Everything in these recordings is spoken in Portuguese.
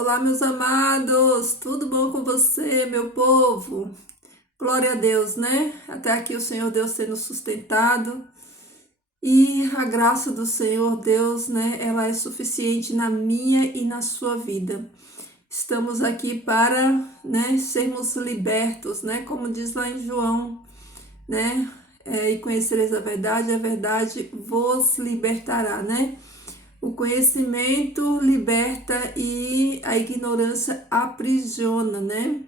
Olá, meus amados, tudo bom com você, meu povo? Glória a Deus, né? Até aqui o Senhor Deus tendo sustentado e a graça do Senhor Deus, né? Ela é suficiente na minha e na sua vida. Estamos aqui para, né, sermos libertos, né? Como diz lá em João, né? E conhecereis a verdade vos libertará, né? O conhecimento liberta e a ignorância aprisiona, né?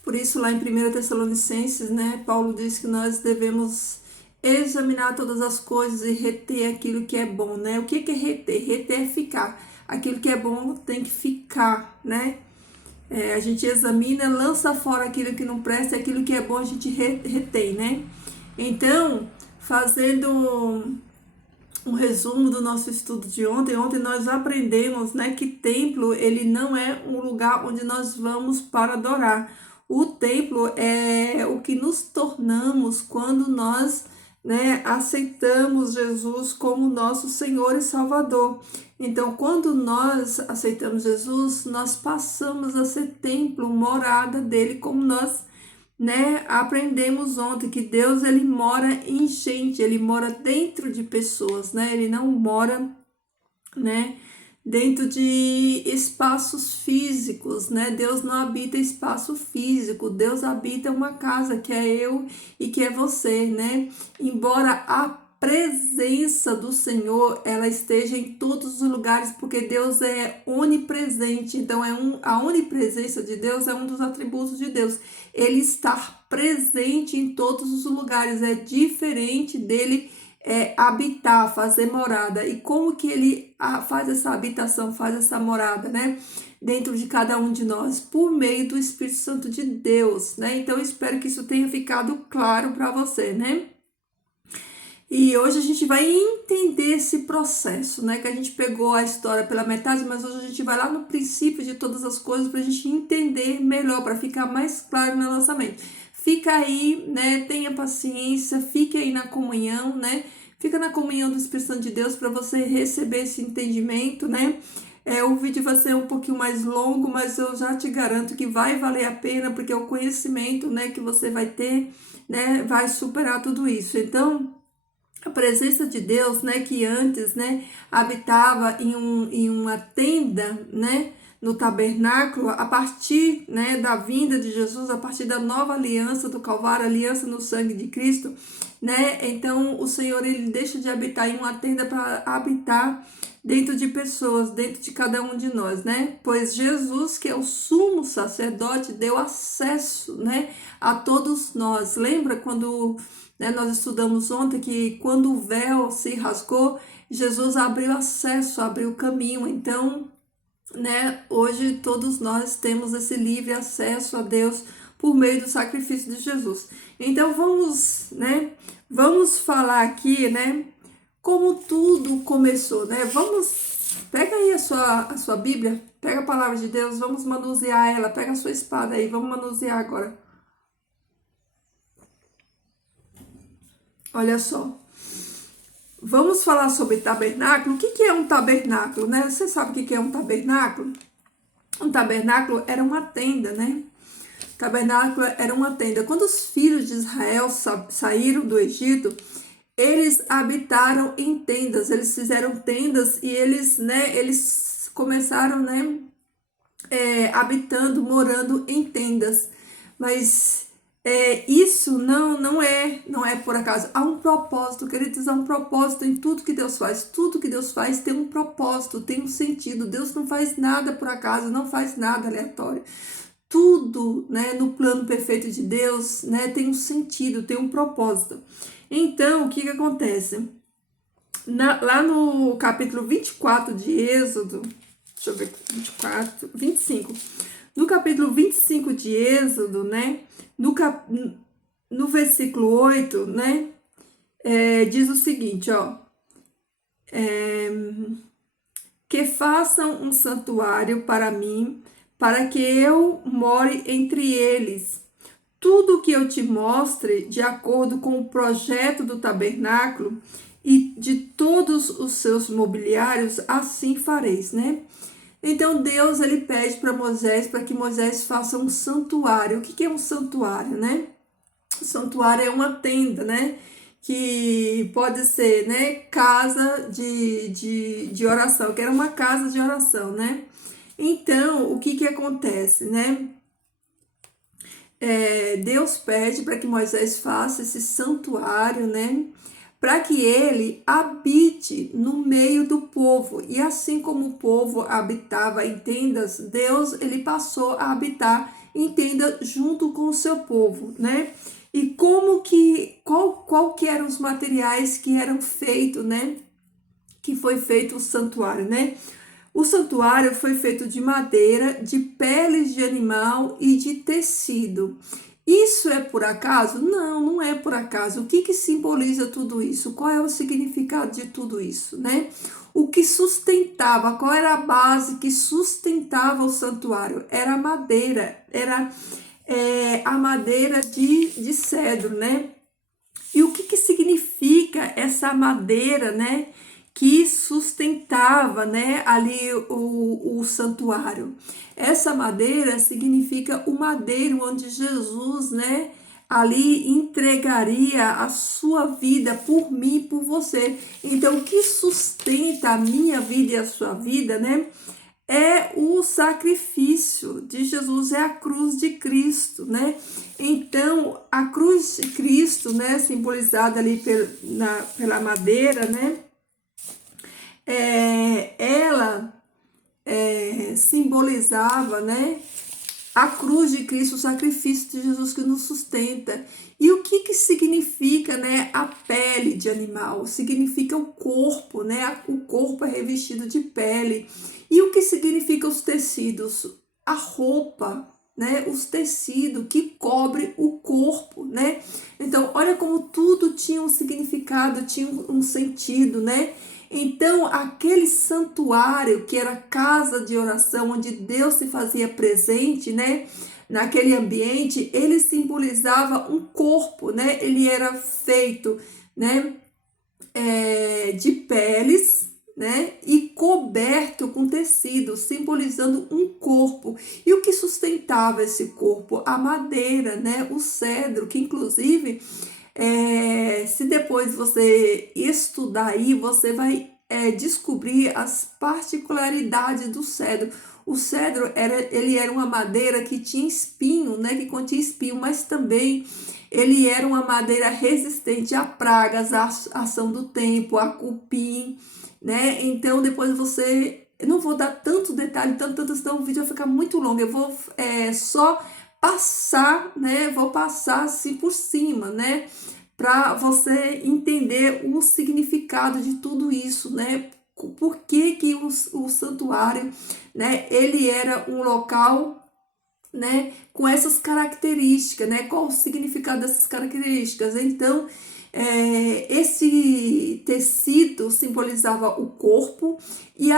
Por isso, lá em 1 Tessalonicenses, né, Paulo diz que nós devemos examinar todas as coisas e reter aquilo que é bom, né? O que é reter? Reter é ficar. Aquilo que é bom tem que ficar, né? A gente examina, lança fora aquilo que não presta, aquilo que é bom a gente retém, né? Então, fazendo um resumo do nosso estudo de ontem. Ontem nós aprendemos, né, que templo ele não é um lugar onde nós vamos para adorar. O templo é o que nos tornamos quando nós, né, aceitamos Jesus como nosso Senhor e Salvador. Então, quando nós aceitamos Jesus, nós passamos a ser templo, morada dele, como nós, né, aprendemos ontem que Deus ele mora em gente, ele mora dentro de pessoas, né? Ele não mora, né, dentro de espaços físicos, né? Deus não habita espaço físico, Deus habita uma casa que é eu e que é você, né? Embora a presença do Senhor ela esteja em todos os lugares, porque Deus é onipresente. Então a onipresença de Deus é um dos atributos de Deus. Ele está presente em todos os lugares, é diferente dele habitar, fazer morada. E como que ele faz essa habitação, faz essa morada, né? Dentro de cada um de nós, por meio do Espírito Santo de Deus, né? Então eu espero que isso tenha ficado claro para você, né? E hoje a gente vai entender esse processo, né? Que a gente pegou a história pela metade, mas hoje a gente vai lá no princípio de todas as coisas para a gente entender melhor, para ficar mais claro na nossa mente. Fica aí, né? Tenha paciência, fique aí na comunhão, né? Fica na comunhão do Espírito Santo de Deus para você receber esse entendimento, né? O vídeo vai ser um pouquinho mais longo, mas eu já te garanto que vai valer a pena, porque o conhecimento, né, que você vai ter, né, vai superar tudo isso. Então, a presença de Deus, né, que antes, né, habitava em uma tenda, né, no tabernáculo, a partir, né, da vinda de Jesus, a partir da nova aliança do Calvário, aliança no sangue de Cristo, né, então o Senhor, ele deixa de habitar em uma tenda para habitar dentro de pessoas, dentro de cada um de nós, né, pois Jesus, que é o sumo sacerdote, deu acesso, né, a todos nós. Lembra quando, né, nós estudamos ontem que quando o véu se rasgou, Jesus abriu acesso, abriu caminho. Então, né, hoje todos nós temos esse livre acesso a Deus por meio do sacrifício de Jesus. Então vamos, né, vamos falar aqui, né, como tudo começou, né? Pega aí a sua Bíblia, pega a palavra de Deus, vamos manusear ela, pega a sua espada aí, vamos manusear agora. Olha só. Vamos falar sobre tabernáculo. O que é um tabernáculo, né? Você sabe o que é um tabernáculo? Um tabernáculo era uma tenda, né? Tabernáculo era uma tenda. Quando os filhos de Israel saíram do Egito, eles habitaram em tendas. Eles fizeram tendas e eles começaram, né, habitando, morando em tendas. Mas isso não é por acaso. Há um propósito, queridos, há um propósito em tudo que Deus faz. Tudo que Deus faz tem um propósito, tem um sentido. Deus não faz nada por acaso, não faz nada aleatório. Tudo, né, no plano perfeito de Deus, né, tem um sentido, tem um propósito. Então, o que acontece? Lá no capítulo 24 de Êxodo, deixa eu ver, 24, 25. No capítulo 25 de Êxodo, né, no versículo 8, né, diz o seguinte, ó, que façam um santuário para mim, para que eu more entre eles. Tudo que eu te mostre, de acordo com o projeto do tabernáculo e de todos os seus mobiliários, assim fareis, né? Então Deus ele pede para Moisés para que Moisés faça um santuário. O que é um santuário, né? O santuário é uma tenda, né? Que pode ser, né, casa de oração, que era uma casa de oração, né? Então, o que acontece, né? Deus pede para que Moisés faça esse santuário, né? Para que ele habite no meio do povo. E assim como o povo habitava em tendas, Deus ele passou a habitar em tenda junto com o seu povo, né? E qual que eram os materiais que eram feitos, né? Que foi feito o santuário, né? O santuário foi feito de madeira, de peles de animal e de tecido. Isso é por acaso? Não, não é por acaso. O que simboliza tudo isso? Qual é o significado de tudo isso, né? O que sustentava, qual era a base que sustentava o santuário? Era a madeira, era a madeira de cedro, né? E o que significa essa madeira, né? Que sustentava, né, ali o santuário. Essa madeira significa o madeiro onde Jesus, né, ali entregaria a sua vida por mim e por você. Então, o que sustenta a minha vida e a sua vida, né, é o sacrifício de Jesus, é a cruz de Cristo, né? Então, a cruz de Cristo, né, simbolizada ali pela madeira, né, ela simbolizava, né, a cruz de Cristo, o sacrifício de Jesus que nos sustenta. E o que significa, né, a pele de animal? Significa o corpo, né? O corpo é revestido de pele. E o que significa os tecidos? A roupa, né? Os tecidos que cobre o corpo, né? Então, olha como tudo tinha um significado, tinha um sentido, né? Então, aquele santuário que era casa de oração, onde Deus se fazia presente, né? Naquele ambiente, ele simbolizava um corpo, né? Ele era feito, né? De peles, né? E coberto com tecido, simbolizando um corpo. E o que sustentava esse corpo? A madeira, né? O cedro, que inclusive se depois você estudar aí, você vai descobrir as particularidades do cedro. O cedro ele era uma madeira que tinha espinho, né? Que continha espinho, mas também ele era uma madeira resistente a pragas, à ação do tempo, a cupim, né? Então depois você, eu não vou dar tanto detalhe, tanto, senão o vídeo vai ficar muito longo. Eu vou só passar, né? Vou passar assim por cima, né? Para você entender o significado de tudo isso, né? Por que o santuário, né? Ele era um local, né? Com essas características, né? Qual o significado dessas características? Então, esse tecido simbolizava o corpo e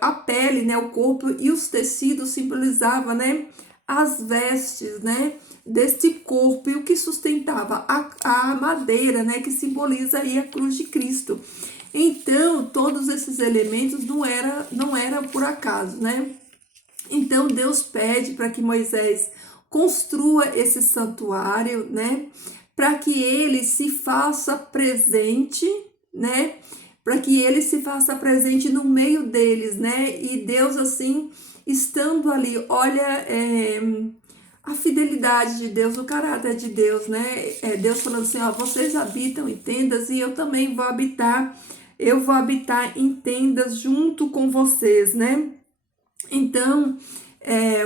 a pele, né, o corpo e os tecidos simbolizavam, né, as vestes, né, deste corpo, e o que sustentava a madeira, né, que simboliza aí a cruz de Cristo. Então, todos esses elementos não era por acaso, né? Então, Deus pede para que Moisés construa esse santuário, né, para que ele se faça presente, né, para que ele se faça presente no meio deles, né? E Deus, assim, estando ali, olha, a fidelidade de Deus, o caráter de Deus, né? Deus falando assim, ó, vocês habitam em tendas e eu também vou habitar, eu vou habitar em tendas junto com vocês, né? Então,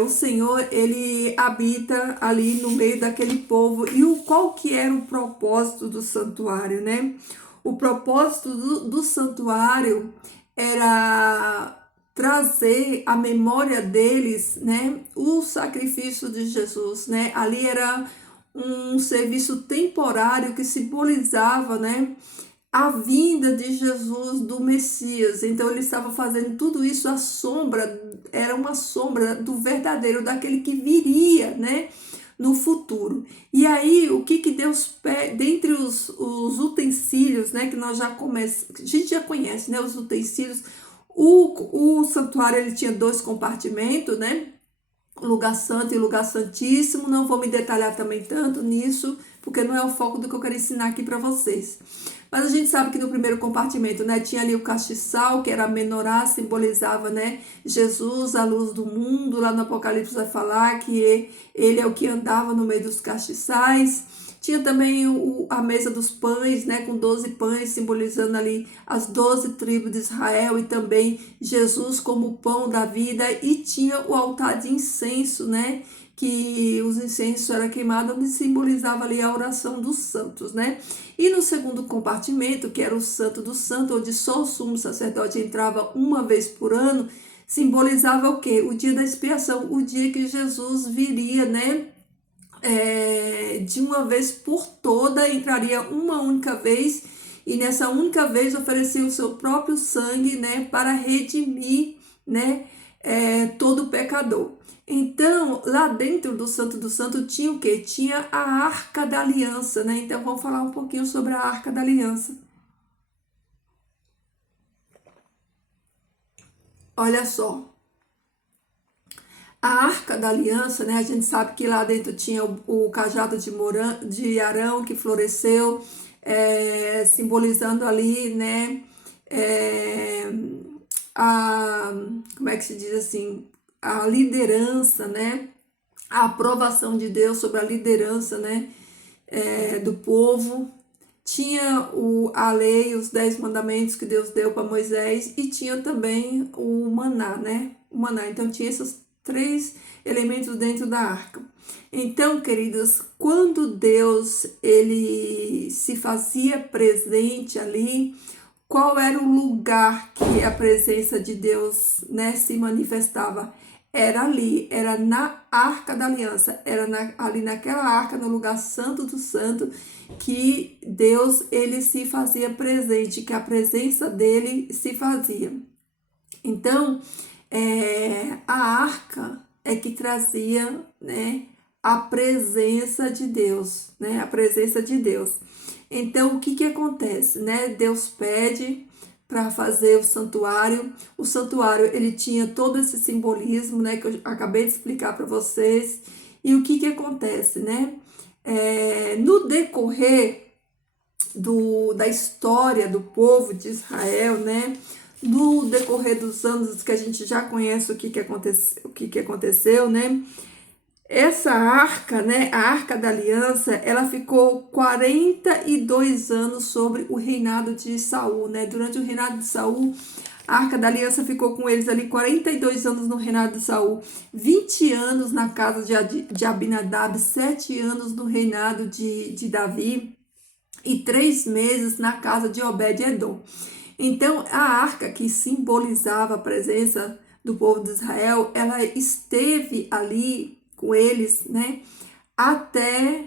o Senhor, ele habita ali no meio daquele povo. E qual que era o propósito do santuário, né? O propósito do santuário era trazer à memória deles, né, o sacrifício de Jesus, né? Ali era um serviço temporário que simbolizava, né, a vinda de Jesus, do Messias. Então ele estava fazendo tudo isso, a sombra, era uma sombra do verdadeiro, daquele que viria, né, no futuro. E aí, o que Deus pede, dentre os utensílios, né, que nós já a gente já conhece, né, os utensílios, O santuário ele tinha 2 compartimentos, né? Lugar santo e lugar santíssimo. Não vou me detalhar também tanto nisso, porque não é o foco do que eu quero ensinar aqui para vocês. Mas a gente sabe que no primeiro compartimento, né, tinha ali o castiçal, que era a menorá, simbolizava, né, Jesus, a luz do mundo. Lá no Apocalipse vai falar que ele é o que andava no meio dos castiçais. Tinha também a mesa dos pães, né, com 12 pães, simbolizando ali as 12 tribos de Israel, e também Jesus como o pão da vida. E tinha o altar de incenso, né, que os incensos eram queimados, onde simbolizava ali a oração dos santos, né? E no segundo compartimento, que era o Santo do Santo, onde só o sumo sacerdote entrava uma vez por ano, simbolizava o quê? O dia da expiação, o dia que Jesus viria, né? De uma vez por toda, entraria uma única vez, e nessa única vez oferecia o seu próprio sangue, né? Para redimir, né? Todo pecador. Então, lá dentro do Santo tinha o quê? Tinha a Arca da Aliança, né? Então, vamos falar um pouquinho sobre a Arca da Aliança. Olha só, a Arca da Aliança, né? A gente sabe que lá dentro tinha o cajado de Arão que floresceu, simbolizando ali, né? É, como é que se diz assim? A liderança, né? A aprovação de Deus sobre a liderança, né, do povo. Tinha a lei, os 10 mandamentos que Deus deu para Moisés, e tinha também o maná, né? O maná. Então tinha esses 3 elementos dentro da arca. Então, queridos, quando Deus ele se fazia presente ali, qual era o lugar que a presença de Deus, né, se manifestava? Era ali, era na Arca da Aliança, era ali naquela arca, no lugar santo do santo, que Deus ele se fazia presente, que a presença dele se fazia. Então, a arca é que trazia, né, a presença de Deus, né, a presença de Deus. Então, o que que acontece, né? Deus pede para fazer o santuário. O santuário, ele tinha todo esse simbolismo, né, que eu acabei de explicar para vocês. E o que que acontece, né? No decorrer da história do povo de Israel, né? No decorrer dos anos que a gente já conhece o que que aconteceu, né? Essa arca, né, a Arca da Aliança, ela ficou 42 anos sobre o reinado de Saul, né? Durante o reinado de Saul, a Arca da Aliança ficou com eles ali 42 anos no reinado de Saul, 20 anos na casa de Abinadab, 7 anos no reinado de Davi e 3 meses na casa de Obed-edom. Então, a arca que simbolizava a presença do povo de Israel, ela esteve ali com eles, né, até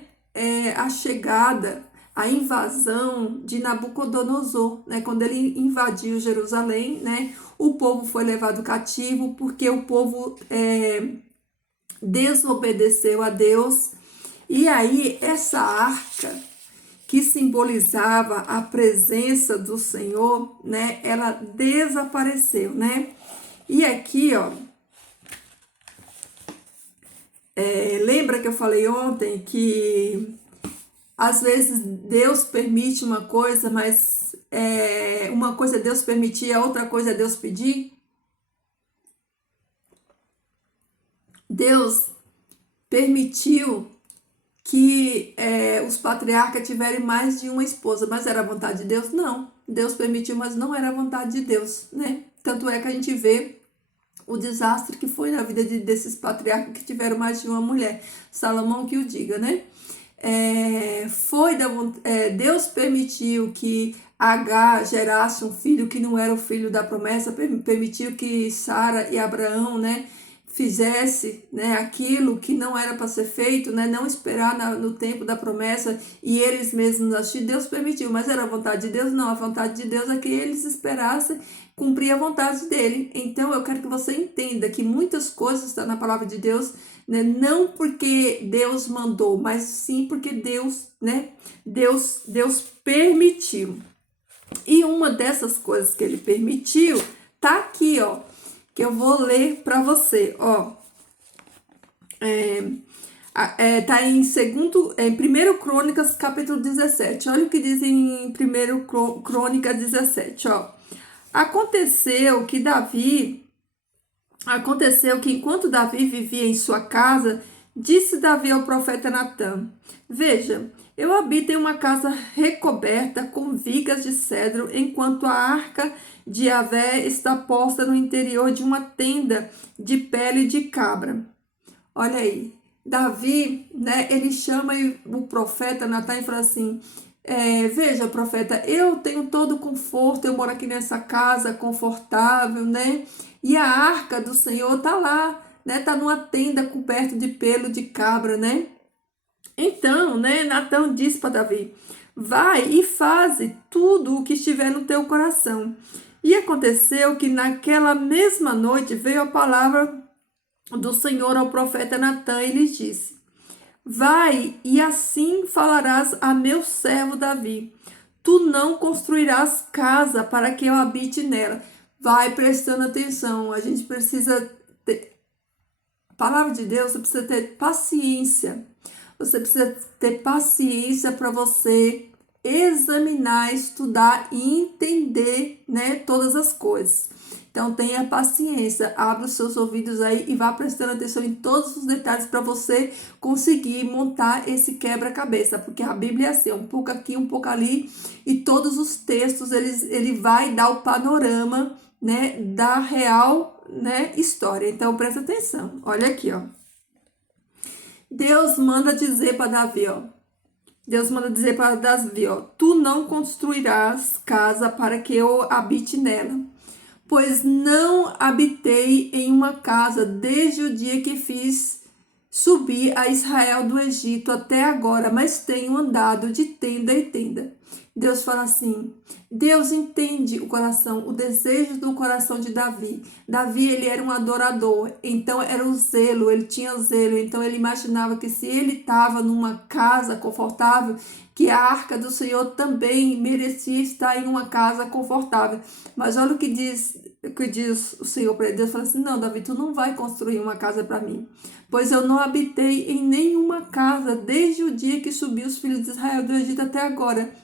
a chegada, a invasão de Nabucodonosor, né, quando ele invadiu Jerusalém, né, o povo foi levado cativo porque o povo desobedeceu a Deus. E aí essa arca que simbolizava a presença do Senhor, né, ela desapareceu, né? E aqui, ó, lembra que eu falei ontem que às vezes Deus permite uma coisa, mas uma coisa é Deus permitir, a outra coisa é Deus pedir? Deus permitiu que os patriarcas tiverem mais de uma esposa, mas era a vontade de Deus? Não. Deus permitiu, mas não era a vontade de Deus, né? Tanto é que a gente vê o desastre que foi na vida desses patriarcas que tiveram mais de uma mulher. Salomão que o diga, né? Deus permitiu que Agar gerasse um filho que não era o filho da promessa, permitiu que Sara e Abraão, né, fizesse, né, aquilo que não era para ser feito, né, não esperar no tempo da promessa e eles mesmos assistir. Deus permitiu, mas era a vontade de Deus? Não, a vontade de Deus é que eles esperassem cumprir a vontade dele. Então eu quero que você entenda que muitas coisas estão na palavra de Deus, né, não porque Deus mandou, mas sim porque Deus, né, Deus permitiu. E uma dessas coisas que ele permitiu tá aqui, ó, que eu vou ler para você, ó. Tá em 1 Crônicas, capítulo 17. Olha o que diz em 1 Crônicas 17, ó. Aconteceu que enquanto Davi vivia em sua casa, disse Davi ao profeta Natã: Veja, eu habito em uma casa recoberta com vigas de cedro, enquanto a arca de Yahvé está posta no interior de uma tenda de pele de cabra. Olha aí, Davi, né, ele chama o profeta Natã e fala assim, veja, profeta, eu tenho todo o conforto, eu moro aqui nessa casa confortável, né, e a arca do Senhor tá lá, né, tá numa tenda coberta de pelo de cabra, né. Então, né, Natã disse para Davi, vai e faze tudo o que estiver no teu coração. E aconteceu que naquela mesma noite veio a palavra do Senhor ao profeta Natã e lhe disse, vai e assim falarás a meu servo Davi, tu não construirás casa para que eu habite nela. Vai prestando atenção, a gente precisa ter, a palavra de Deus, você precisa ter paciência, você precisa ter paciência para você examinar, estudar e entender, né, todas as coisas. Então tenha paciência, abra os seus ouvidos aí e vá prestando atenção em todos os detalhes para você conseguir montar esse quebra-cabeça, porque a Bíblia é assim, um pouco aqui, um pouco ali, e todos os textos ele vai dar o panorama, né, da real, né, história. Então presta atenção. Olha aqui, ó. Deus manda dizer para Davi, ó. Deus manda dizer para Davi, ó, tu não construirás casa para que eu habite nela, pois não habitei em uma casa desde o dia que fiz subir a Israel do Egito até agora, mas tenho andado de tenda em tenda. Deus fala assim, Deus entende o coração, o desejo do coração de Davi. Davi, ele era um adorador, então era o zelo, ele tinha zelo, então ele imaginava que se ele estava numa casa confortável, que a arca do Senhor também merecia estar em uma casa confortável. Mas olha o que diz o Senhor para ele. Deus fala assim, não, Davi, tu não vai construir uma casa para mim, pois eu não habitei em nenhuma casa desde o dia que subi os filhos de Israel do Egito até agora,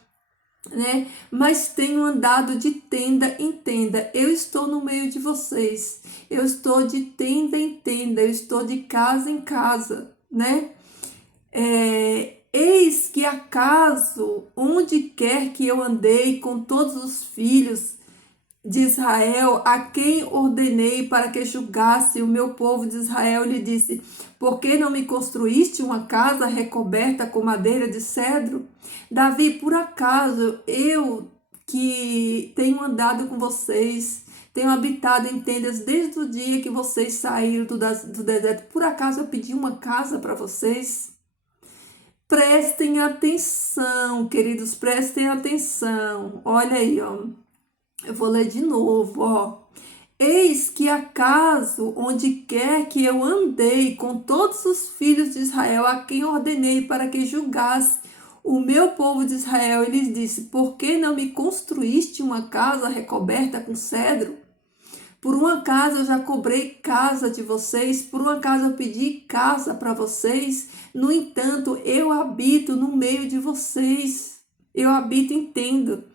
né? Mas tenho andado de tenda em tenda. Eu estou no meio de vocês. Eu estou de tenda em tenda. Eu estou de casa em casa, né? Eis que acaso, onde quer que eu andei com todos os filhos de Israel, a quem ordenei para que julgasse o meu povo de Israel, lhe disse, por que não me construíste uma casa recoberta com madeira de cedro? Davi, por acaso eu que tenho andado com vocês, tenho habitado em tendas desde o dia que vocês saíram do deserto, por acaso eu pedi uma casa para vocês? Prestem atenção, queridos, prestem atenção. Olha aí, ó. Eu vou ler de novo, ó. Eis que acaso, onde quer que eu andei com todos os filhos de Israel, a quem ordenei para que julgasse o meu povo de Israel, e lhes disse, por que não me construíste uma casa recoberta com cedro? Por um acaso eu já cobrei casa de vocês, por um acaso eu pedi casa para vocês, no entanto, eu habito no meio de vocês, eu habito em tenda.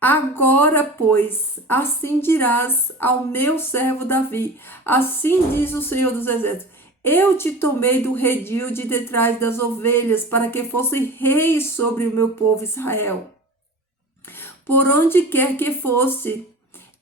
Agora, pois, assim dirás ao meu servo Davi, assim diz o Senhor dos Exércitos, eu te tomei do redil de detrás das ovelhas, para que fosse rei sobre o meu povo Israel. Por onde quer que fosse,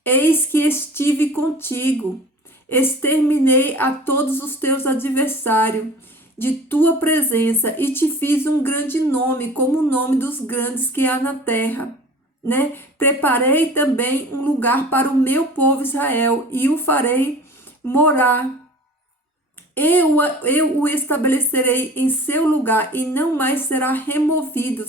eis que estive contigo, exterminei a todos os teus adversários de tua presença e te fiz um grande nome, como o nome dos grandes que há na terra. Né? Preparei também um lugar para o meu povo Israel e o farei morar. Eu o estabelecerei em seu lugar e não mais será removido.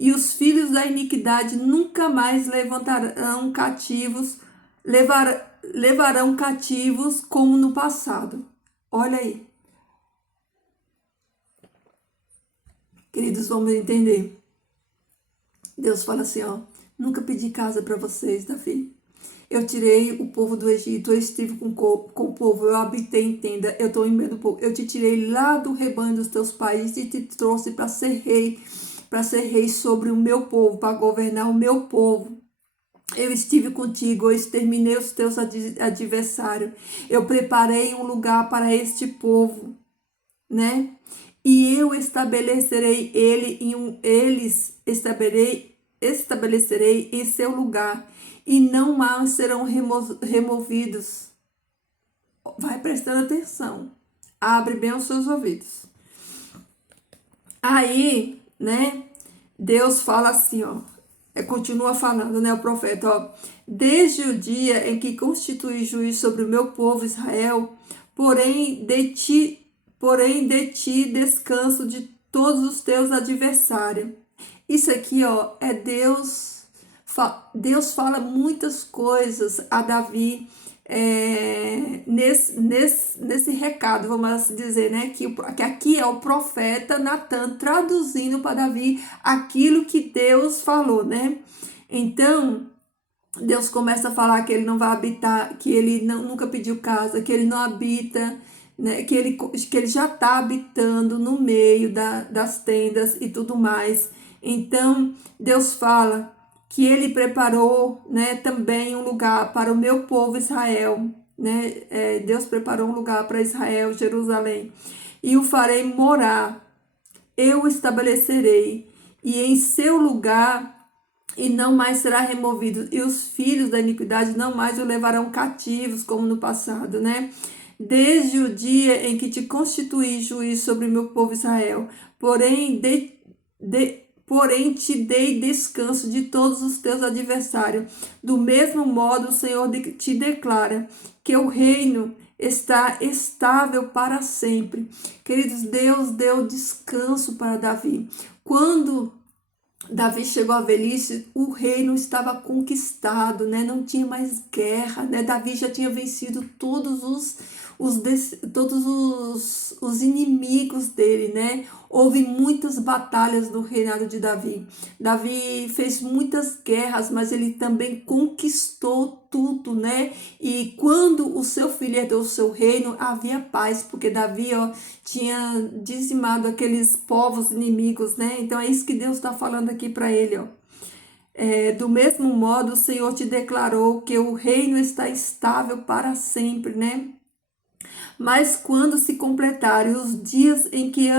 E os filhos da iniquidade nunca mais levantarão cativos, levarão cativos como no passado. Olha aí, queridos, vamos entender. Deus fala assim, ó, nunca pedi casa para vocês, Davi. Eu tirei o povo do Egito, eu estive com o povo, eu habitei em tenda, eu estou em meio do povo. Eu te tirei lá do rebanho dos teus países e te trouxe para ser rei sobre o meu povo, para governar o meu povo. Eu estive contigo, eu exterminei os teus adversários. Eu preparei um lugar para este povo, né? E eu estabelecerei estabelecerei em seu lugar, e não mais serão removidos. Vai prestando atenção. Abre bem os seus ouvidos. Aí, né? Deus fala assim, ó. Continua falando, né, o profeta, ó. Desde o dia em que constituí juiz sobre o meu povo Israel, porém de ti descanso de todos os teus adversários. Isso aqui, ó, é Deus. Deus fala muitas coisas a Davi nesse recado, vamos assim dizer, né? Que aqui é o profeta Natan traduzindo para Davi aquilo que Deus falou, né? Então, Deus começa a falar que ele não vai habitar, que ele nunca pediu casa, que ele não habita, né? Que ele já está habitando no meio das tendas e tudo mais. Então, Deus fala que ele preparou, né, também um lugar para o meu povo Israel, né? Deus preparou um lugar para Israel, Jerusalém, e o farei morar, eu o estabelecerei, e em seu lugar, e não mais será removido, e os filhos da iniquidade não mais o levarão cativos, como no passado, né? Desde o dia em que te constituí juiz sobre o meu povo Israel, porém te dei descanso de todos os teus adversários. Do mesmo modo, o Senhor te declara que o reino está estável para sempre. Queridos, Deus deu descanso para Davi. Quando Davi chegou à velhice, o reino estava conquistado, né? Não tinha mais guerra, né? Davi já tinha vencido todos os inimigos dele, né? Houve muitas batalhas no reinado de Davi. Davi fez muitas guerras, mas ele também conquistou tudo, né? E quando o seu filho herdou o seu reino, havia paz, porque Davi, ó, tinha dizimado aqueles povos inimigos, né? Então é isso que Deus está falando aqui para ele, ó. Do mesmo modo, o Senhor te declarou que o reino está estável para sempre, né? Mas quando se completarem os dias em que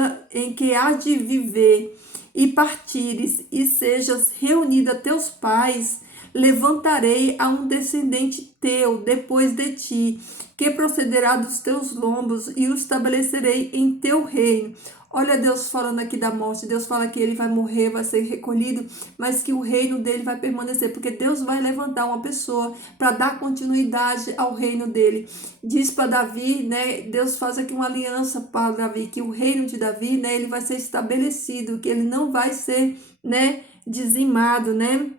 há de viver e partires e sejas reunido a teus pais, levantarei a um descendente teu depois de ti, que procederá dos teus lombos, e o estabelecerei em teu reino. Olha Deus falando aqui da morte. Deus fala que ele vai morrer, vai ser recolhido, mas que o reino dele vai permanecer, porque Deus vai levantar uma pessoa para dar continuidade ao reino dele. Diz para Davi, né? Deus faz aqui uma aliança para Davi, que o reino de Davi, né? Ele vai ser estabelecido, que ele não vai ser, né? Dizimado, né?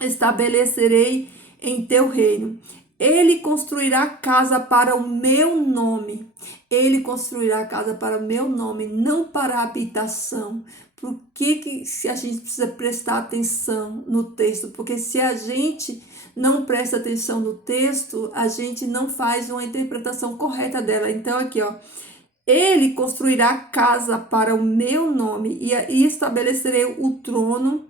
Estabelecerei em teu reino. Ele construirá casa para o meu nome. Ele construirá casa para o meu nome, não para habitação. Por que se a gente precisa prestar atenção no texto? Porque se a gente não presta atenção no texto, a gente não faz uma interpretação correta dela. Então, aqui, ó. Ele construirá casa para o meu nome e estabelecerei o trono,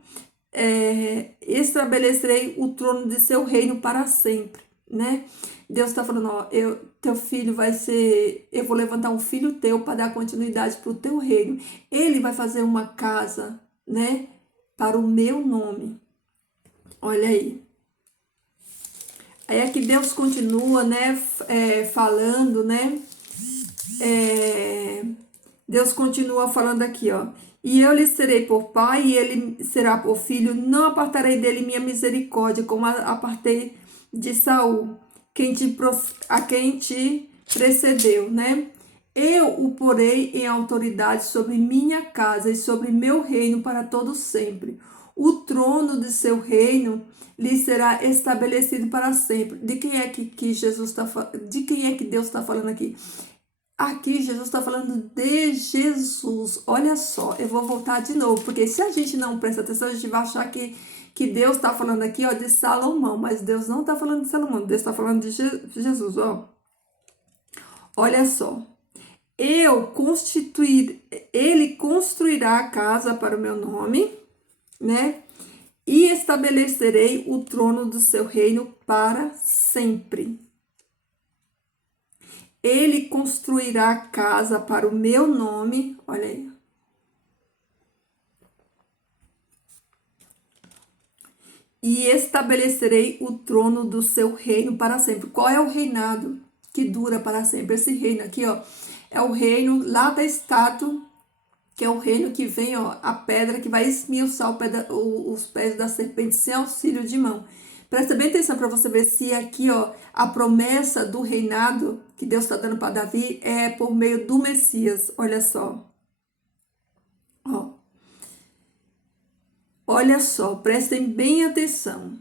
estabelecerei o trono de seu reino para sempre, né? Deus está falando, ó, teu filho vai ser, eu vou levantar um filho teu para dar continuidade para o teu reino. Ele vai fazer uma casa, né, para o meu nome. Olha aí. Aí é que Deus continua, né, falando, né? Deus continua falando aqui, ó. E eu lhe serei por pai, e ele será por filho. Não apartarei dele minha misericórdia, como apartei de Saul, a quem te precedeu, né? Eu o porei em autoridade sobre minha casa e sobre meu reino para todo sempre. O trono de seu reino lhe será estabelecido para sempre. De quem é que Jesus está falando? De quem é que Deus está falando aqui? Aqui Jesus está falando de Jesus. Olha só, eu vou voltar de novo, porque se a gente não presta atenção, a gente vai achar que que Deus está falando aqui, ó, de Salomão, mas Deus não está falando de Salomão, Deus está falando de Jesus, ó. Olha só. Ele construirá a casa para o meu nome, né? E estabelecerei o trono do seu reino para sempre. Ele construirá a casa para o meu nome, olha aí. E estabelecerei o trono do seu reino para sempre. Qual é o reinado que dura para sempre? Esse reino aqui, ó, é o reino lá da estátua, que é o reino que vem, ó, a pedra que vai esmiuçar os pés da serpente sem auxílio de mão. Presta bem atenção para você ver se aqui, ó, a promessa do reinado que Deus está dando para Davi é por meio do Messias. Olha só. Ó. Olha só, prestem bem atenção.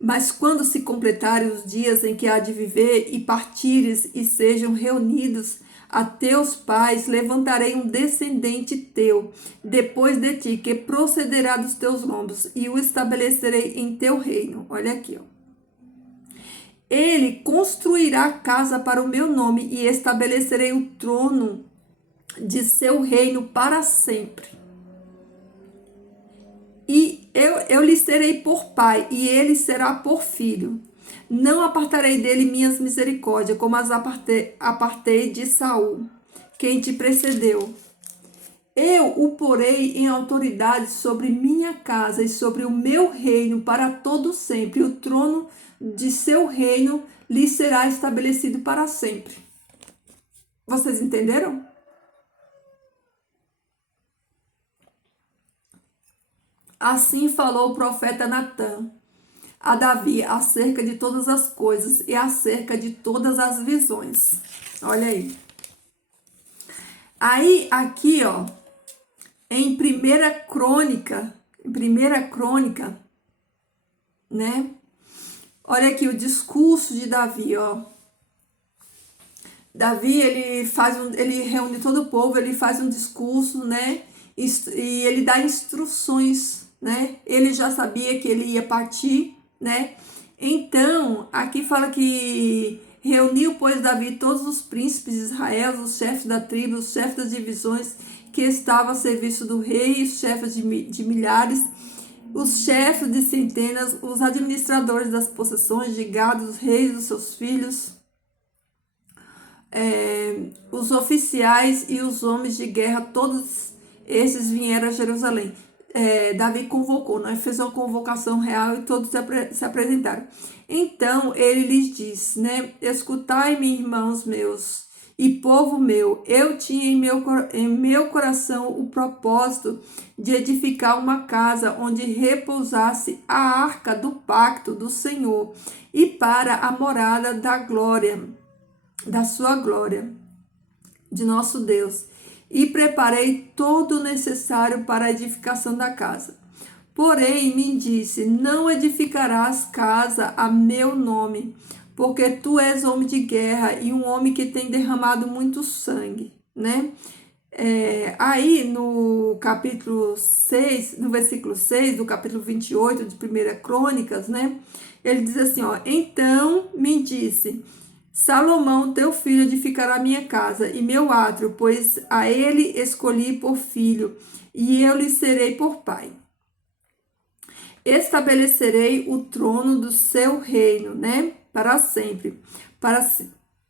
Mas quando se completarem os dias em que há de viver e partires e sejam reunidos a teus pais, levantarei um descendente teu, depois de ti, que procederá dos teus lombos, e o estabelecerei em teu reino. Olha aqui, ó. Ele construirá casa para o meu nome, e estabelecerei o trono de seu reino para sempre. E eu lhe serei por pai, e ele será por filho. Não apartarei dele minhas misericórdias, como as apartei de Saul, quem te precedeu. Eu o porei em autoridade sobre minha casa e sobre o meu reino para todo sempre. O trono de seu reino lhe será estabelecido para sempre. Vocês entenderam? Assim falou o profeta Natã a Davi acerca de todas as coisas e acerca de todas as visões. Olha aí. Aí, aqui, ó, em primeira crônica, né? Olha aqui o discurso de Davi, ó. Davi, ele reúne todo o povo, ele faz um discurso, né? E ele dá instruções, né? Ele já sabia que ele ia partir, né? Então, aqui fala que reuniu, pois, Davi todos os príncipes de Israel, os chefes da tribo, os chefes das divisões que estavam a serviço do rei, os chefes de milhares, os chefes de centenas, os administradores das possessões de gado, os reis, os seus filhos, os oficiais e os homens de guerra, todos esses vieram a Jerusalém. Davi convocou, né? Fez uma convocação real e todos se apresentaram. Então ele lhes disse, né? Escutai-me, irmãos meus e povo meu, eu tinha em meu coração o propósito de edificar uma casa onde repousasse a arca do pacto do Senhor e para a morada da glória, da sua glória, de nosso Deus. E preparei todo o necessário para a edificação da casa. Porém, me disse, não edificarás casa a meu nome, porque tu és homem de guerra e um homem que tem derramado muito sangue, né? Aí no capítulo 6, no versículo 6 do capítulo 28 de 1 Crônicas, né? Ele diz assim, ó, então me disse, Salomão, teu filho, edificará minha casa e meu átrio, pois a ele escolhi por filho, e eu lhe serei por pai. Estabelecerei o trono do seu reino, né? Para sempre.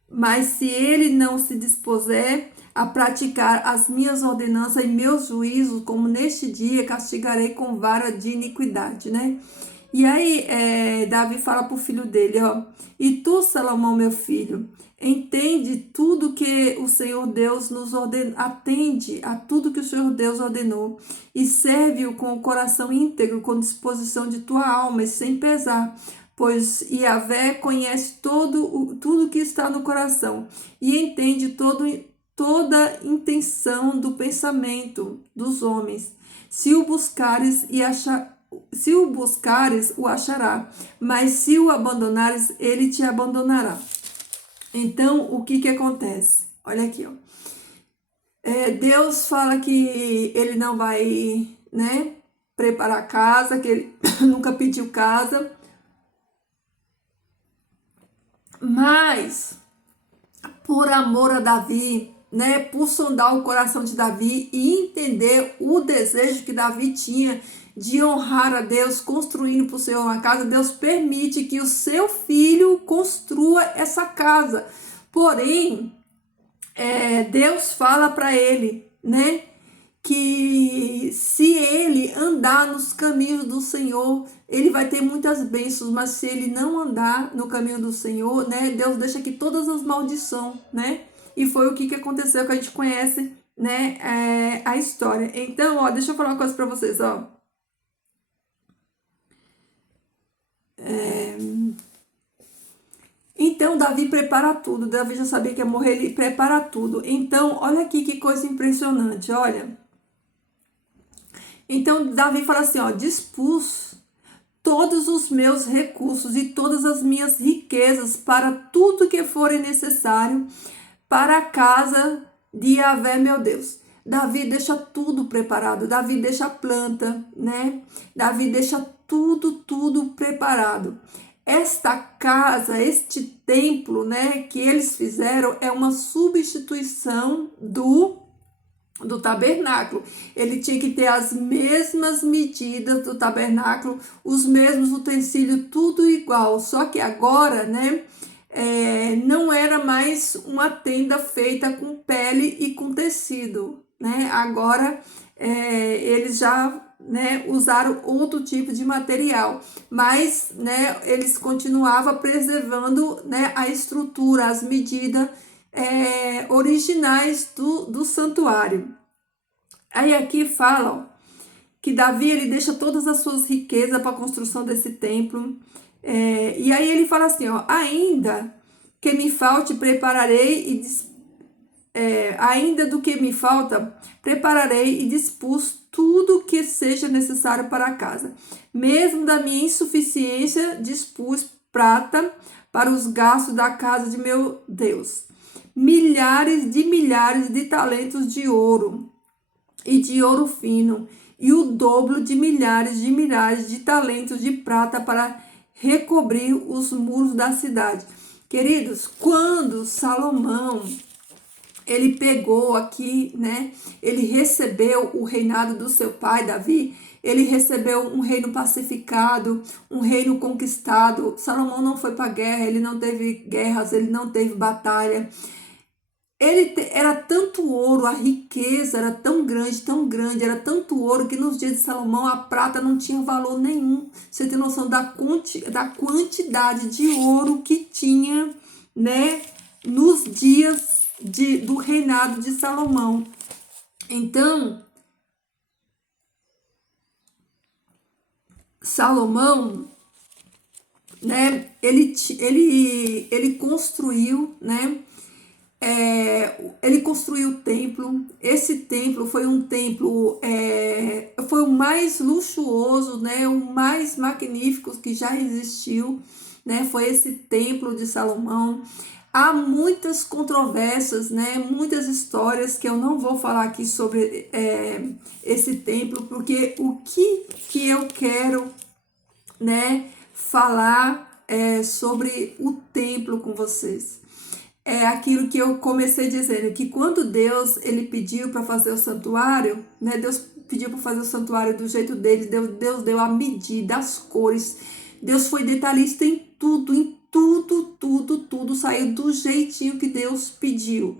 Mas se ele não se dispuser a praticar as minhas ordenanças e meus juízos, como neste dia, castigarei com vara de iniquidade, né? E aí, Davi fala para o filho dele, ó, e tu, Salomão, meu filho, entende tudo que o Senhor Deus nos ordenou, atende a tudo que o Senhor Deus ordenou e serve-o com o coração íntegro, com disposição de tua alma e sem pesar, pois Yahvé conhece tudo que está no coração e entende toda intenção do pensamento dos homens. Se o buscares o achará, mas se o abandonares, ele te abandonará. Então, o que acontece? Olha aqui, ó. Deus fala que ele não vai, né, preparar casa, que ele nunca pediu casa, mas por amor a Davi, né, por sondar o coração de Davi e entender o desejo que Davi tinha de honrar a Deus, construindo para o Senhor uma casa, Deus permite que o seu filho construa essa casa. Porém, Deus fala para ele, né, que se ele andar nos caminhos do Senhor, ele vai ter muitas bênçãos, mas se ele não andar no caminho do Senhor, né, Deus deixa aqui todas as maldições, né? E foi o que aconteceu, que a gente conhece, né, a história. Então, ó, deixa eu falar uma coisa para vocês, ó. Então, Davi prepara tudo. Davi já sabia que ia morrer, ele prepara tudo. Então, olha aqui que coisa impressionante, olha. Então, Davi fala assim, ó, dispus todos os meus recursos e todas as minhas riquezas para tudo que forem necessário para a casa de Yahvé, meu Deus. Davi deixa tudo preparado, Davi deixa a planta, né? Davi deixa tudo preparado. Esta casa, este templo, né, que eles fizeram é uma substituição do tabernáculo. Ele tinha que ter as mesmas medidas do tabernáculo, os mesmos utensílios, tudo igual. Só que agora, né, não era mais uma tenda feita com pele e com tecido, né? Agora eles já, né, usaram outro tipo de material, mas, né, eles continuavam preservando, né, a estrutura, as medidas originais do santuário. Aí aqui falam que Davi ele deixa todas as suas riquezas para a construção desse templo. E aí ele fala assim, ó, ainda que me falte prepararei ainda do que me falta prepararei e dispus tudo que seja necessário para a casa. Mesmo da minha insuficiência dispus prata para os gastos da casa de meu Deus. Milhares de talentos de ouro e de ouro fino, e o dobro de milhares de talentos de prata para recobrir os muros da cidade. Queridos, quando Salomão ele pegou aqui, né? Ele recebeu o reinado do seu pai, Davi. Ele recebeu um reino pacificado, um reino conquistado. Salomão não foi para guerra, ele não teve guerras, ele não teve batalha. Era tanto ouro, a riqueza era tão grande, era tanto ouro que nos dias de Salomão a prata não tinha valor nenhum. Você tem noção da quantidade de ouro que tinha, né, nos dias do reinado de Salomão. Então, Salomão, né, ele construiu, né, ele construiu o templo. Esse templo foi um templo, foi o mais luxuoso, né, o mais magnífico que já existiu, né, foi esse templo de Salomão. Há muitas controvérsias, né, muitas histórias que eu não vou falar aqui sobre esse templo, porque o que eu quero, né, falar sobre o templo com vocês. É aquilo que eu comecei dizendo, que quando Deus ele pediu para fazer o santuário, né, Deus pediu para fazer o santuário do jeito dele, Deus deu a medida, as cores, Deus foi detalhista em tudo saiu do jeitinho que Deus pediu.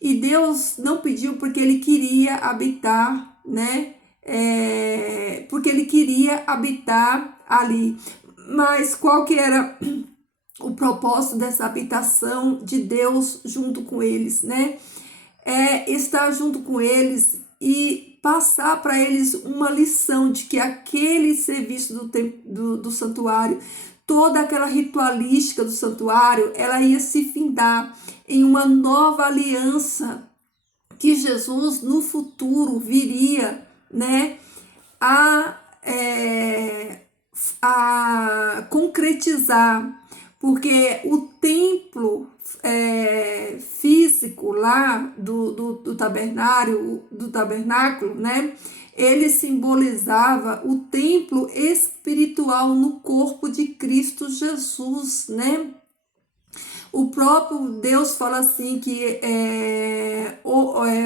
E Deus não pediu porque ele queria habitar, né, porque ele queria habitar ali. Mas qual que era o propósito dessa habitação de Deus junto com eles, né? Estar junto com eles e passar para eles uma lição de que aquele serviço do santuário, toda aquela ritualística do santuário, ela ia se findar em uma nova aliança que Jesus no futuro viria, né, a concretizar, porque o templo físico lá do tabernáculo, né, ele simbolizava o templo espiritual no corpo de Cristo Jesus, né? O próprio Deus fala assim que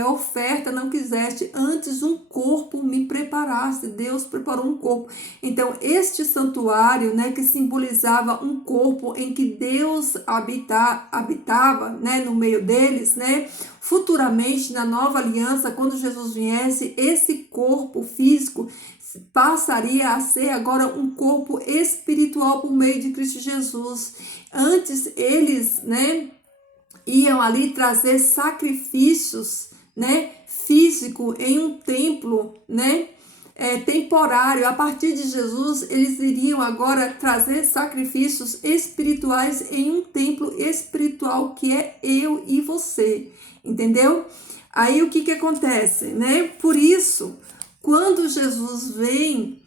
oferta não quiseste, antes um corpo me preparaste. Deus preparou um corpo. Então, este santuário, né, que simbolizava um corpo em que Deus habitava, né, no meio deles, né, futuramente, na nova aliança, quando Jesus viesse, esse corpo físico passaria a ser agora um corpo espiritual por meio de Cristo Jesus. Antes eles, né, iam ali trazer sacrifícios, né, físico em um templo, né, temporário. A partir de Jesus, eles iriam agora trazer sacrifícios espirituais em um templo espiritual que é eu e você, entendeu? Aí o que acontece, né? Por isso, quando Jesus vem,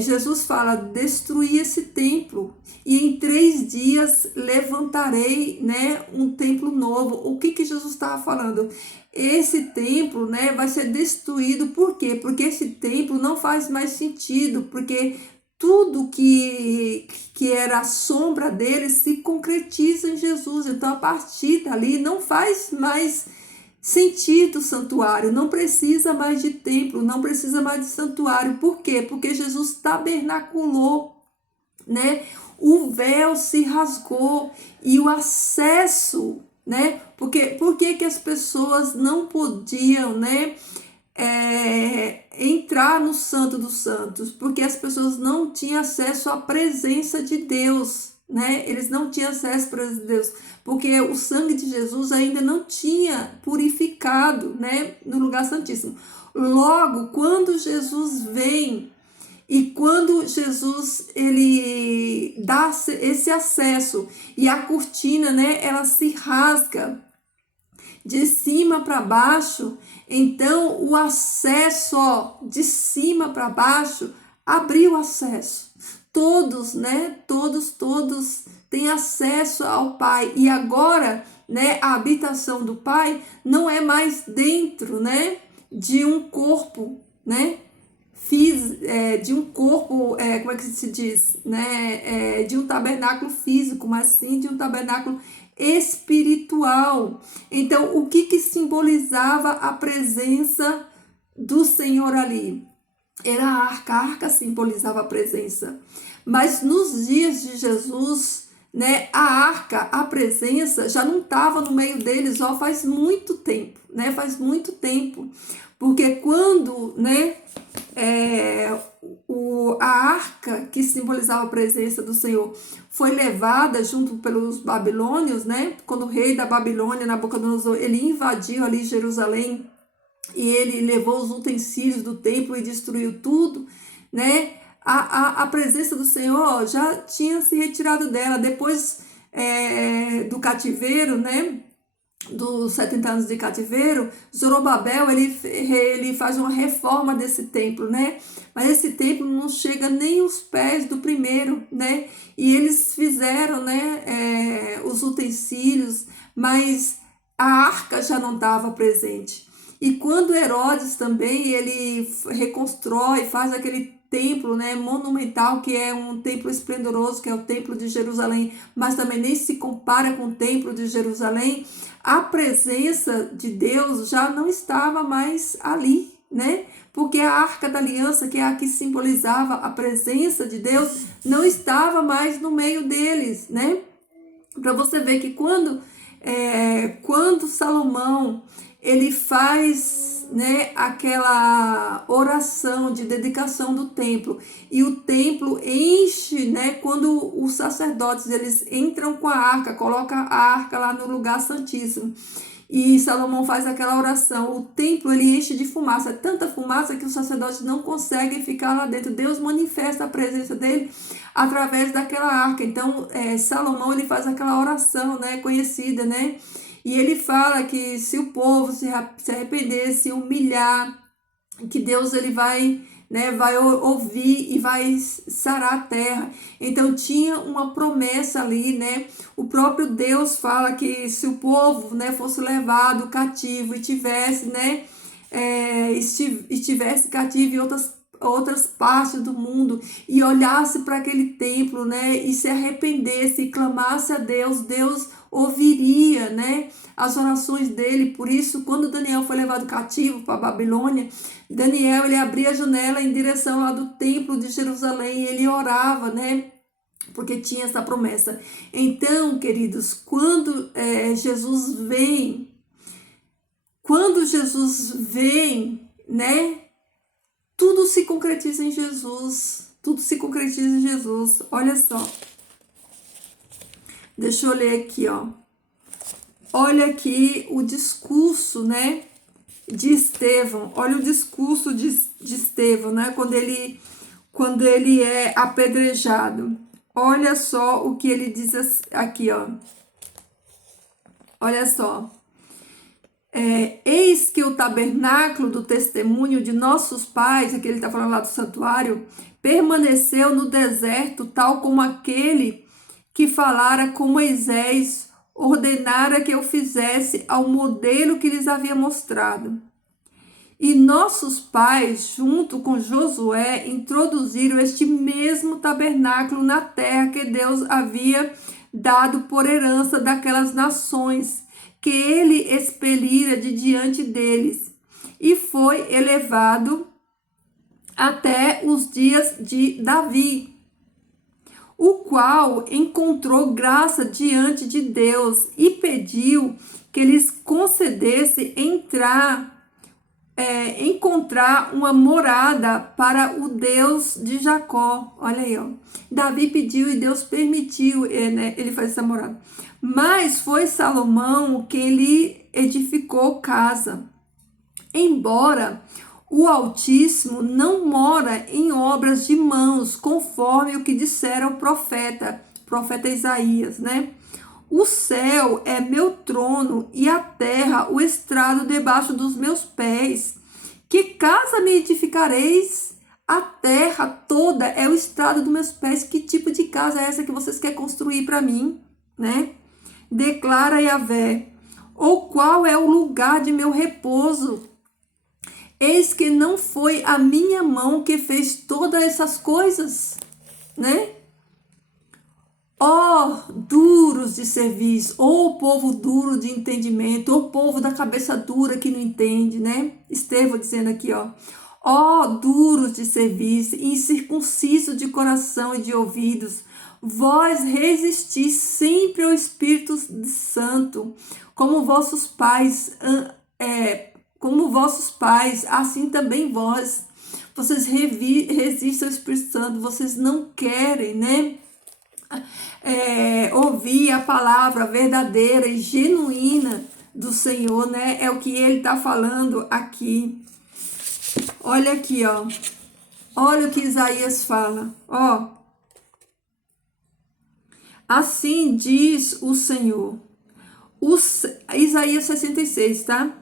Jesus fala, destruir esse templo e em 3 dias levantarei, né, um templo novo. O que Jesus estava falando? Esse templo, né, vai ser destruído. Por quê? Porque esse templo não faz mais sentido, porque tudo que era a sombra dele se concretiza em Jesus. Então, a partir dali, não faz mais sentido o santuário, não precisa mais de templo, não precisa mais de santuário. Por quê? Porque Jesus tabernaculou, né? O véu se rasgou e o acesso, né? Por que as pessoas não podiam, né, entrar no Santo dos Santos? Porque as pessoas não tinham acesso à presença de Deus, né? Eles não tinham acesso à presença de Deus, porque o sangue de Jesus ainda não tinha purificado, né, no lugar santíssimo. Logo, quando Jesus vem e quando Jesus ele dá esse acesso e a cortina, né, ela se rasga de cima para baixo, então o acesso, ó, de cima para baixo abriu acesso. Todos, né, todos têm acesso ao Pai. E agora, né, a habitação do Pai não é mais dentro, né, de um corpo, né, de um corpo, como é que se diz, né, de um tabernáculo físico, mas sim de um tabernáculo espiritual. Então, o que simbolizava a presença do Senhor ali? Era a arca simbolizava a presença. Mas nos dias de Jesus, né, a arca, a presença, já não estava no meio deles, ó, faz muito tempo, né? Faz muito tempo. Porque quando, né, a arca que simbolizava a presença do Senhor foi levada junto pelos babilônios, né? Quando o rei da Babilônia, Nabucodonosor, ele invadiu ali Jerusalém e ele levou os utensílios do templo e destruiu tudo, né? A presença do Senhor já tinha se retirado dela. Depois do cativeiro, né, dos 70 anos de cativeiro, Zorobabel ele faz uma reforma desse templo, né? Mas esse templo não chega nem aos pés do primeiro, né? E eles fizeram, né, os utensílios, mas a arca já não estava presente. E quando Herodes também ele reconstrói, faz aquele templo, né, monumental, que é um templo esplendoroso, que é o templo de Jerusalém, mas também nem se compara com o templo de Jerusalém, a presença de Deus já não estava mais ali, né? Porque a Arca da Aliança, que é a que simbolizava a presença de Deus, não estava mais no meio deles, né? Para você ver que quando Salomão ele faz, né, aquela oração de dedicação do templo, e o templo enche, né, quando os sacerdotes eles entram com a arca, coloca a arca lá no lugar santíssimo, e Salomão faz aquela oração, o templo ele enche de fumaça, tanta fumaça que os sacerdotes não conseguem ficar lá dentro. Deus manifesta a presença dele através daquela arca. Então Salomão ele faz aquela oração, né, conhecida, né? E ele fala que se o povo se arrepender, se humilhar, que Deus ele vai, né, vai ouvir e vai sarar a terra. Então tinha uma promessa ali, né? O próprio Deus fala que se o povo, né, fosse levado cativo e tivesse, né, estivesse cativo em outras partes do mundo e olhasse para aquele templo, né, e se arrependesse e clamasse a Deus, Deus ouviria, né, as orações dele. Por isso, quando Daniel foi levado cativo para a Babilônia, Daniel, ele abria a janela em direção lá do templo de Jerusalém e ele orava, né, porque tinha essa promessa. Então, queridos, quando Jesus vem, né, tudo se concretiza em Jesus. Tudo se concretiza em Jesus. Olha só. Deixa eu ler aqui, ó. Olha aqui o discurso, né, de Estevão. Olha o discurso de Estevão, né, quando ele é apedrejado. Olha só o que ele diz aqui, ó. Olha só. Eis que o tabernáculo do testemunho de nossos pais, aqui ele está falando lá do santuário, permaneceu no deserto, tal como aquele que falara com Moisés, ordenara que eu fizesse ao modelo que lhes havia mostrado. E nossos pais, junto com Josué, introduziram este mesmo tabernáculo na terra que Deus havia dado por herança daquelas nações que ele expelira de diante deles, e foi elevado até os dias de Davi, o qual encontrou graça diante de Deus e pediu que lhes concedesse encontrar uma morada para o Deus de Jacó. Olha aí, ó. Davi pediu e Deus permitiu, né, ele fazer essa morada. Mas foi Salomão quem lhe edificou casa. Embora o Altíssimo não mora em obras de mãos, conforme o que dissera o profeta Isaías, né? O céu é meu trono e a terra o estrado debaixo dos meus pés. Que casa me edificareis? A terra toda é o estrado dos meus pés. Que tipo de casa é essa que vocês querem construir para mim, né? Declara Yahvé. Ou qual é o lugar de meu repouso? Eis que não foi a minha mão que fez todas essas coisas, né? Ó duros de serviço, ou povo duro de entendimento, ou povo da cabeça dura que não entende, né? Estevão dizendo aqui, ó. Ó duros de serviço, incircunciso de coração e de ouvidos, vós resistis sempre ao Espírito Santo, como vossos pais, assim também vós. Vocês resistem ao Espírito Santo, vocês não querem, né? Ouvir a palavra verdadeira e genuína do Senhor, né? É o que ele está falando aqui. Olha aqui, ó. Olha o que Isaías fala, ó. Assim diz o Senhor. Isaías 66, tá?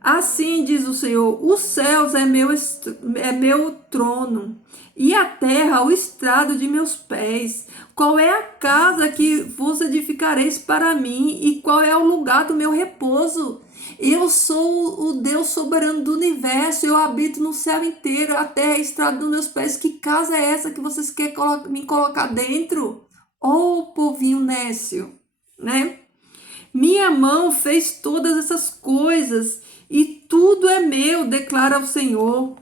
Assim diz o Senhor, os céus é meu trono, e a terra o estrado de meus pés. Qual é a casa que vos edificareis para mim, e qual é o lugar do meu repouso? Eu sou o Deus soberano do universo, eu habito no céu inteiro, a terra é estrado dos meus pés. Que casa é essa que vocês querem me colocar dentro? Ô povinho nécio, né? Minha mão fez todas essas coisas, e tudo é meu, declara o Senhor.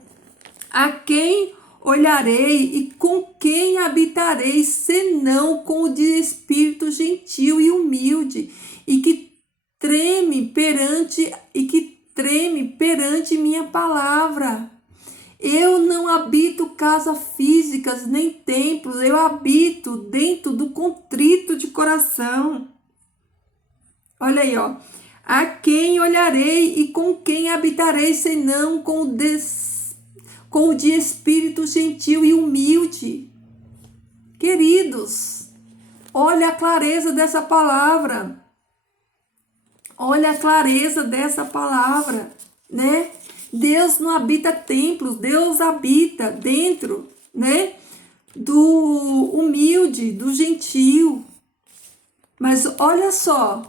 A quem olharei e com quem habitarei, senão com o de espírito gentil e humilde, e que treme perante minha palavra. Eu não habito casas físicas nem templos, eu habito dentro do contrito de coração. Olha aí, ó. A quem olharei e com quem habitarei, senão com o de espírito gentil e humilde. Queridos, olha a clareza dessa palavra. Olha a clareza dessa palavra, né? Deus não habita templos, Deus habita dentro, né? Do humilde, do gentil. Mas olha só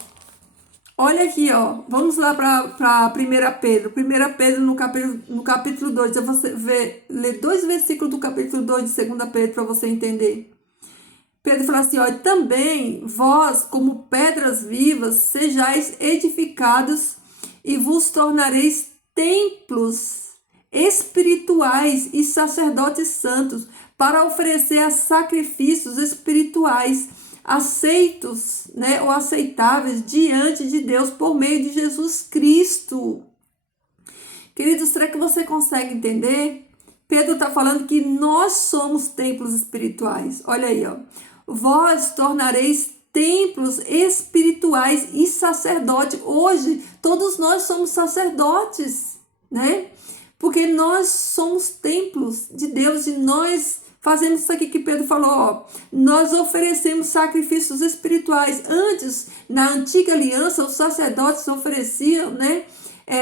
Olha aqui, ó. Vamos lá para 1 Pedro. 1 Pedro no capítulo 2. Você lê 2 versículos do capítulo 2 de 2 Pedro para você entender. Pedro fala assim, ó, também vós, como pedras vivas, sejais edificados e vos tornareis templos espirituais e sacerdotes santos para oferecer a sacrifícios espirituais aceitos, né, ou aceitáveis diante de Deus por meio de Jesus Cristo. Queridos, será que você consegue entender? Pedro está falando que nós somos templos espirituais. Olha aí, ó. Vós tornareis templos espirituais e sacerdotes. Hoje, todos nós somos sacerdotes, né? Porque nós somos templos de Deus e nós fazemos isso aqui que Pedro falou, ó. Nós oferecemos sacrifícios espirituais. Antes, na antiga aliança, os sacerdotes ofereciam, né?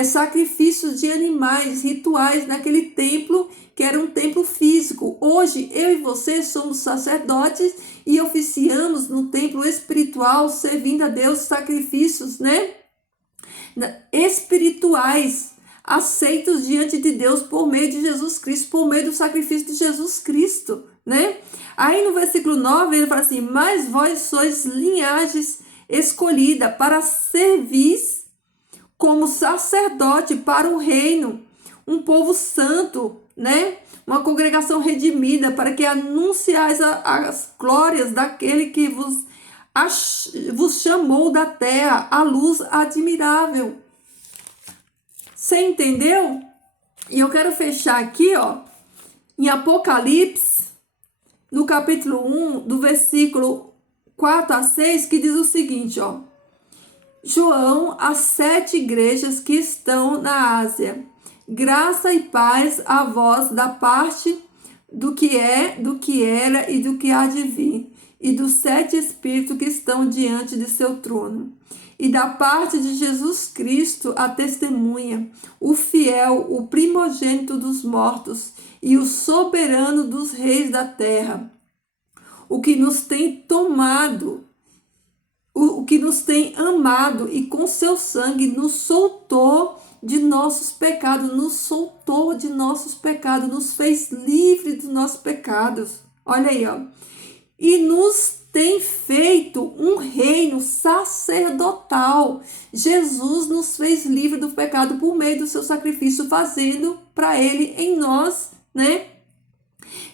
Sacrifícios de animais, rituais naquele templo que era um templo físico. Hoje, eu e você somos sacerdotes e oficiamos no templo espiritual, servindo a Deus sacrifícios, né? Espirituais, aceitos diante de Deus por meio de Jesus Cristo, por meio do sacrifício de Jesus Cristo, né? Aí no versículo 9 ele fala assim, mas vós sois linhagens escolhida para servir como sacerdote para o reino, um povo santo, né? Uma congregação redimida, para que anunciais as glórias daquele que vos chamou da terra, a luz admirável. Você entendeu? E eu quero fechar aqui, ó, em Apocalipse, no capítulo 1, do versículo 4 a 6, que diz o seguinte, ó. João, às 7 igrejas que estão na Ásia. Graça e paz a vós da parte do que é, do que era e do que há de vir, e dos 7 espíritos que estão diante de seu trono, e da parte de Jesus Cristo, a testemunha, o fiel, o primogênito dos mortos, e o soberano dos reis da terra, o que nos tem tomado, o que nos tem amado e com seu sangue nos soltou de nossos pecados, nos fez livre dos nossos pecados. Olha aí, ó. E nos tem feito um reino sacerdotal. Jesus nos fez livre do pecado por meio do seu sacrifício, fazendo para ele em nós, né?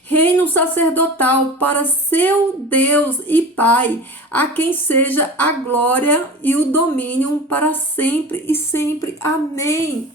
Reino sacerdotal para seu Deus e Pai, a quem seja a glória e o domínio para sempre e sempre. Amém.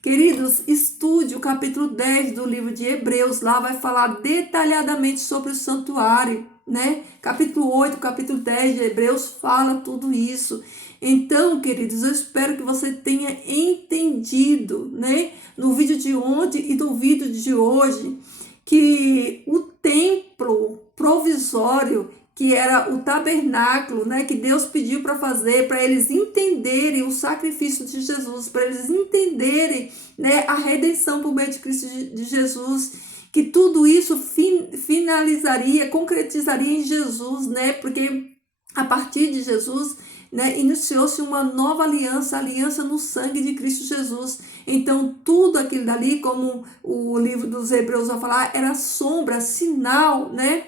Queridos, estude o capítulo 10 do livro de Hebreus, lá vai falar detalhadamente sobre o santuário, né? Capítulo 8, capítulo 10 de Hebreus fala tudo isso. Então, queridos, eu espero que você tenha entendido, né? No vídeo de ontem e no vídeo de hoje, que o templo provisório, que era o tabernáculo, né, que Deus pediu para fazer, para eles entenderem o sacrifício de Jesus, para eles entenderem, né, a redenção por meio de Cristo de Jesus, que tudo isso finalizaria, concretizaria em Jesus, né, porque a partir de Jesus, né, iniciou-se uma nova aliança, aliança no sangue de Cristo Jesus. Então tudo aquilo dali, como o livro dos Hebreus vai falar, era sombra, sinal, né,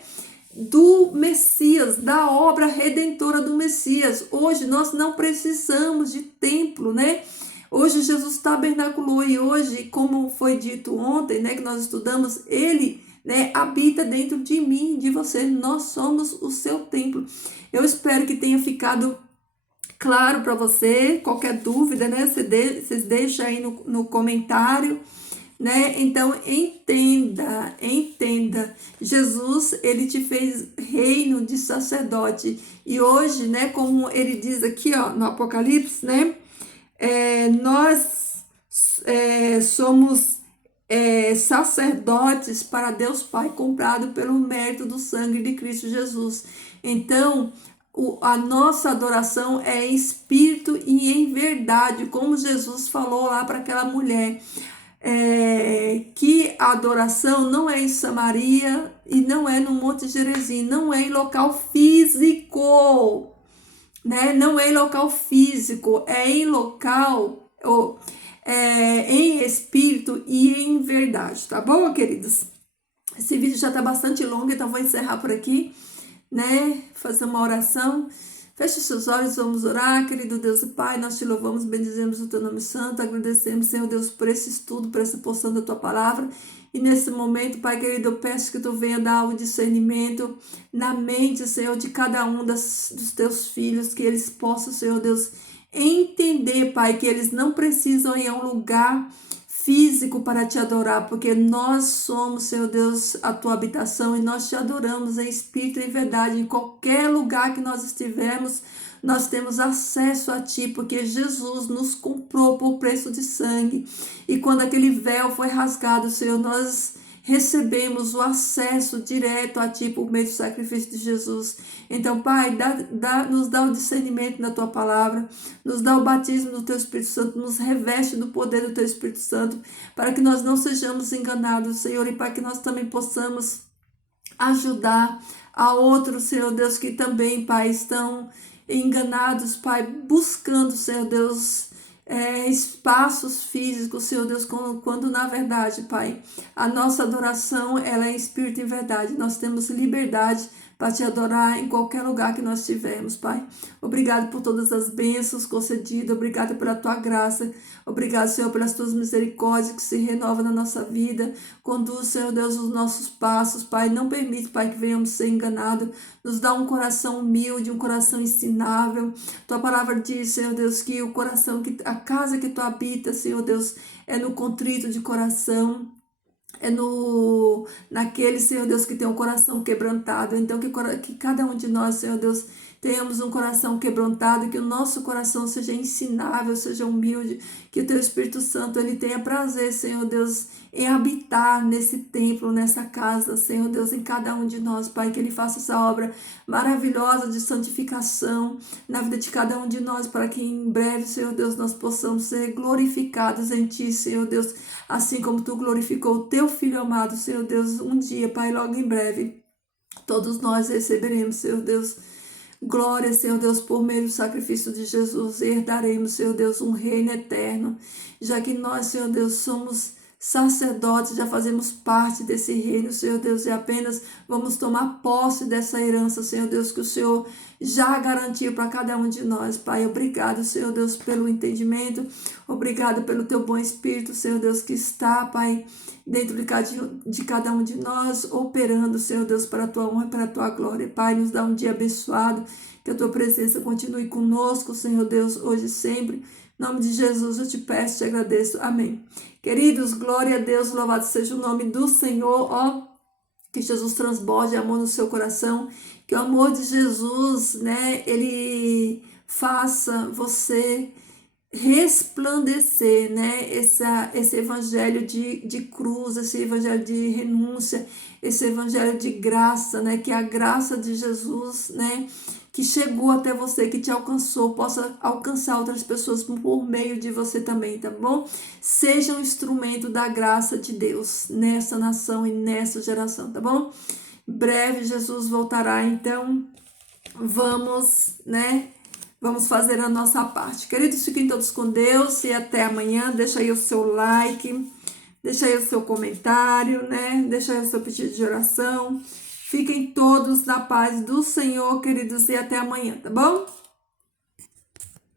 do Messias, da obra redentora do Messias. Hoje nós não precisamos de templo, né? Hoje Jesus tabernaculou e hoje, como foi dito ontem, né, que nós estudamos, ele, né, habita dentro de mim, de você. Nós somos o seu templo. Eu espero que tenha ficado claro para você. Qualquer dúvida, né, vocês deixam aí no comentário, né? Então entenda. Jesus, ele te fez reino de sacerdote. E hoje, né, como ele diz aqui, ó, no Apocalipse, né, nós somos sacerdotes para Deus Pai, comprado pelo mérito do sangue de Cristo Jesus. Então a nossa adoração é em espírito e em verdade, como Jesus falou lá para aquela mulher, que a adoração não é em Samaria e não é no Monte Gerizim, não é em local físico. né? Não é em local físico, é em local, em espírito e em verdade, tá bom, queridos? Esse vídeo já tá bastante longo, então vou encerrar por aqui, né? Fazer uma oração. Feche os seus olhos, vamos orar, querido Deus e Pai, nós te louvamos, bendizemos o teu nome santo, agradecemos, Senhor Deus, por esse estudo, por essa porção da tua palavra, e nesse momento, Pai querido, eu peço que tu venha dar o discernimento na mente, Senhor, de cada um dos teus filhos, que eles possam, Senhor Deus, entender, Pai, que eles não precisam ir a um lugar físico para te adorar, porque nós somos, Senhor Deus, a tua habitação e nós te adoramos em espírito e em verdade. Em qualquer lugar que nós estivermos, nós temos acesso a ti, porque Jesus nos comprou por preço de sangue. E quando aquele véu foi rasgado, Senhor, nós recebemos o acesso direto a ti por meio do sacrifício de Jesus. Então, Pai, nos dá o discernimento na tua palavra, nos dá o batismo do teu Espírito Santo, nos reveste do poder do teu Espírito Santo, para que nós não sejamos enganados, Senhor, e para que nós também possamos ajudar a outros, Senhor Deus, que também, Pai, estão enganados, Pai, buscando, Senhor Deus, espaços físicos, Senhor Deus, quando na verdade, Pai, a nossa adoração, ela é em espírito e verdade. Nós temos liberdade para te adorar em qualquer lugar que nós estivermos, Pai. Obrigado por todas as bênçãos concedidas, obrigado pela tua graça, obrigado, Senhor, pelas tuas misericórdias que se renovam na nossa vida. Conduz, Senhor Deus, os nossos passos, Pai. Não permite, Pai, que venhamos ser enganados. Nos dá um coração humilde, um coração ensinável. Tua palavra diz, Senhor Deus, que o coração, a casa que tu habita, Senhor Deus, é no contrito de coração. Naquele, Senhor Deus, que tem um coração quebrantado. Então, que cada um de nós, Senhor Deus, tenhamos um coração quebrantado, que o nosso coração seja ensinável, seja humilde, que o teu Espírito Santo, ele tenha prazer, Senhor Deus, em habitar nesse templo, nessa casa, Senhor Deus, em cada um de nós, Pai, que ele faça essa obra maravilhosa de santificação na vida de cada um de nós, para que em breve, Senhor Deus, nós possamos ser glorificados em Ti, Senhor Deus, assim como Tu glorificou o Teu Filho amado, Senhor Deus, um dia, Pai, logo em breve, todos nós receberemos, Senhor Deus, glória, Senhor Deus, por meio do sacrifício de Jesus, herdaremos, Senhor Deus, um reino eterno, já que nós, Senhor Deus, somos sacerdotes, já fazemos parte desse reino, Senhor Deus, e apenas vamos tomar posse dessa herança, Senhor Deus, que o Senhor já garantiu para cada um de nós, Pai. Obrigado, Senhor Deus, pelo entendimento, obrigado pelo Teu bom Espírito, Senhor Deus, que está, Pai, dentro de cada um de nós, operando, Senhor Deus, para a Tua honra e para a Tua glória. Pai, nos dá um dia abençoado, que a Tua presença continue conosco, Senhor Deus, hoje e sempre. Em nome de Jesus eu te peço, te agradeço. Amém. Queridos, glória a Deus, louvado seja o nome do Senhor, ó, que Jesus transborde amor no seu coração, que o amor de Jesus, né, ele faça você resplandecer, né, esse evangelho de cruz, esse evangelho de renúncia, esse evangelho de graça, né, que a graça de Jesus, né, que chegou até você, que te alcançou, possa alcançar outras pessoas por meio de você também, tá bom? Seja um instrumento da graça de Deus nessa nação e nessa geração, tá bom? Em breve Jesus voltará, então vamos, né? Vamos fazer a nossa parte. Queridos, fiquem todos com Deus e até amanhã. Deixa aí o seu like, deixa aí o seu comentário, né? Deixa aí o seu pedido de oração. Fiquem todos na paz do Senhor, queridos, e até amanhã, tá bom?